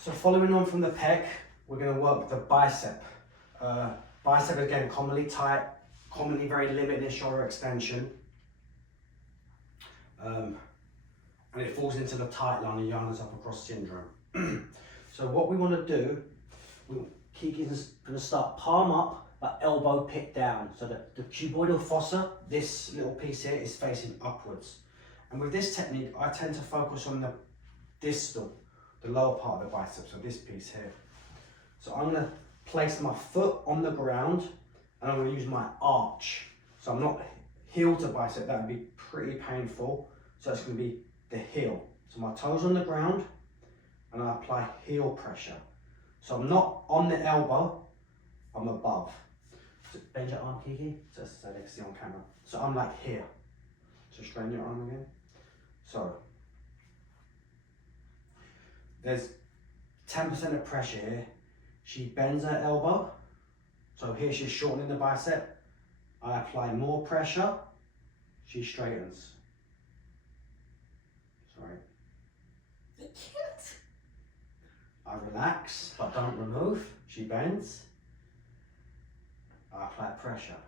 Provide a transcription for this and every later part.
So following on from the pec, we're going to work the bicep. Bicep again, commonly tight, commonly very limited in shoulder extension. And it falls into the tight line of Yarner's upper cross syndrome. So what we want to do, Kiki's going to start palm up, but elbow pit down. So that the cuboidal fossa, this little piece here, is facing upwards. And with this technique, I tend to focus on the distal, the lower part of the bicep, so this piece here. So I'm going to place my foot on the ground and I'm going to use my arch. So I'm not heel to bicep, that would be pretty painful. So it's going to be the heel. So my toes on the ground and I apply heel pressure. So I'm not on the elbow, I'm above. So bend your arm, Kiki, so they can see on camera. So I'm like here. So straighten your arm again. So there's 10% of pressure here. She bends her elbow. So here she's shortening the bicep. I apply more pressure. She straightens. Sorry. I can't. I relax, but don't remove. She bends. I apply pressure.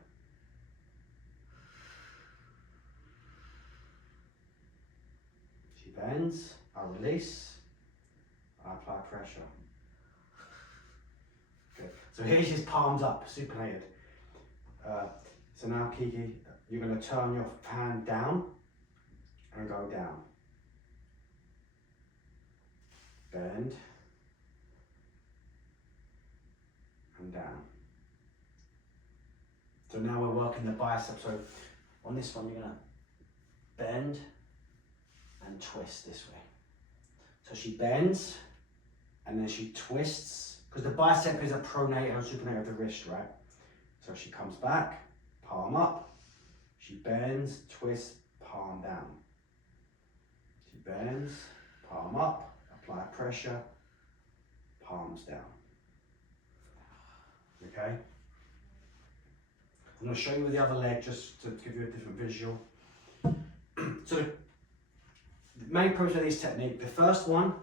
She bends. I release. I apply pressure. Okay, so here she's palms up, supinated. So now Kiki, you're going to turn your hand down and go down. Bend and down. So now we're working the bicep. So on this one, you're going to bend and twist this way. So she bends and then she twists, because the bicep is a pronator and supinator of the wrist, right? So she comes back, palm up, she bends, twists, palm down. She bends, palm up, apply pressure, palms down. Okay? I'm going to show you with the other leg just to give you a different visual. So the main purpose of this technique, the first one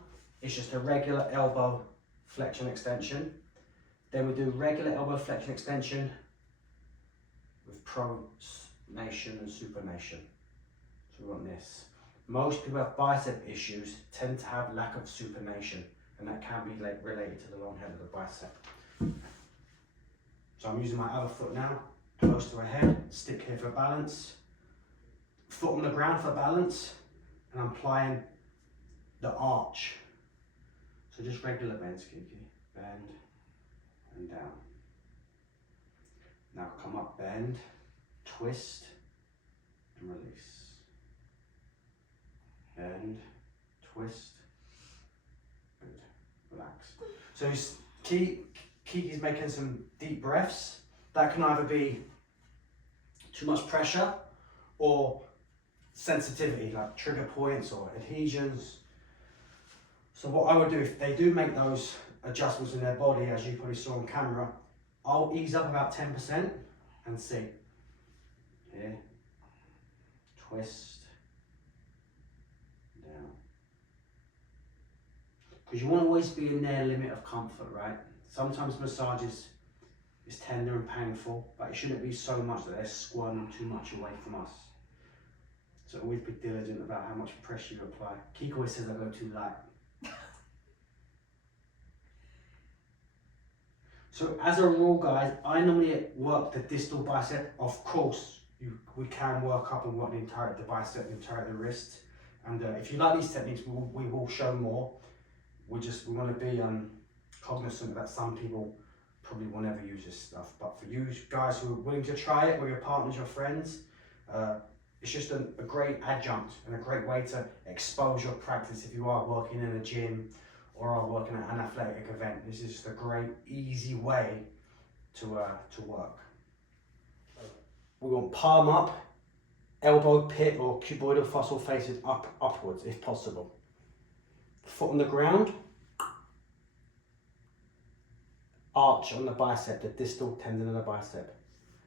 is just a regular elbow flexion extension. Then we do regular elbow flexion extension with pronation and supination. So we want this. Most people have bicep issues tend to have lack of supination, and that can be related to the long head of the bicep. So I'm using my other foot now, close to her head, stick here for balance, foot on the ground for balance, and I'm applying the arch. So just regular bends, Kiki. Bend and down. Now come up, bend, twist, and release. Bend, twist, good, relax. So Kiki's making some deep breaths. That can either be too much pressure or sensitivity, like trigger points or adhesions. So what I would do, if they do make those adjustments in their body, as you probably saw on camera, I'll ease up about 10% and see. Here, twist, down. Because you want to always be in their limit of comfort, right? Sometimes massages is tender and painful, but it shouldn't be so much that they're squirming too much away from us. So always be diligent about how much pressure you apply. Kiko always says I go too light. So as a rule, guys, I normally work the distal bicep. Of course, we can work up and work the entire the bicep, the entire the wrist. And if you like these techniques, we will show more. We want to be cognizant that some people probably will never use this stuff. But for you guys who are willing to try it with your partners, your friends, it's just a great adjunct and a great way to expose your practice if you are working in a gym or are working at an athletic event. This is just a great, easy way to work. We want palm up, elbow pit or cuboidal fossa faces upwards if possible. Foot on the ground, arch on the bicep, the distal tendon of the bicep.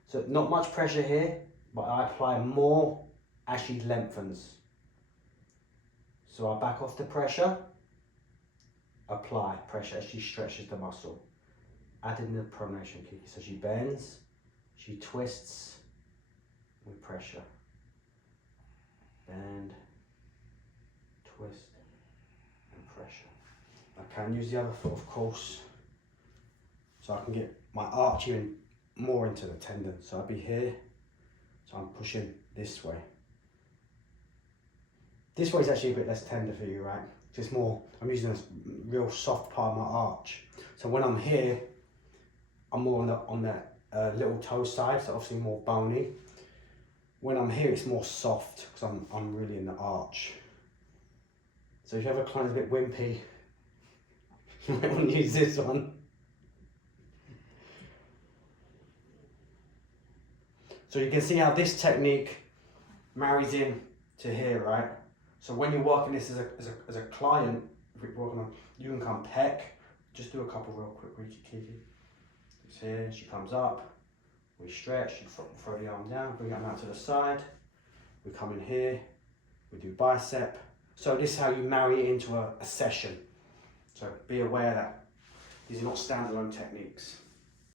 So not much pressure here, but I apply more as she lengthens. So I back off the pressure, apply pressure as she stretches the muscle. Adding the pronation, Kiki. So she bends, she twists with pressure. Bend, twist, and pressure. I can use the other foot, of course, so I can get my arch even more into the tendon. So I'll be here, so I'm pushing this way. This way is actually a bit less tender for you, right? It's more, I'm using a real soft part of my arch. So when I'm here, I'm more on the little toe side, so obviously more bony. When I'm here, it's more soft because I'm really in the arch. So if you have a client that's a bit wimpy, you might want to use this one. So you can see how this technique marries in to here, right? So when you're working this as a client, if you're working on, you can come peck. Just do a couple real quick, Kiki. It's here, she comes up, we stretch, you throw the arm down, bring it out to the side. We come in here, we do bicep. So this is how you marry it into a session. So be aware that these are not standalone techniques.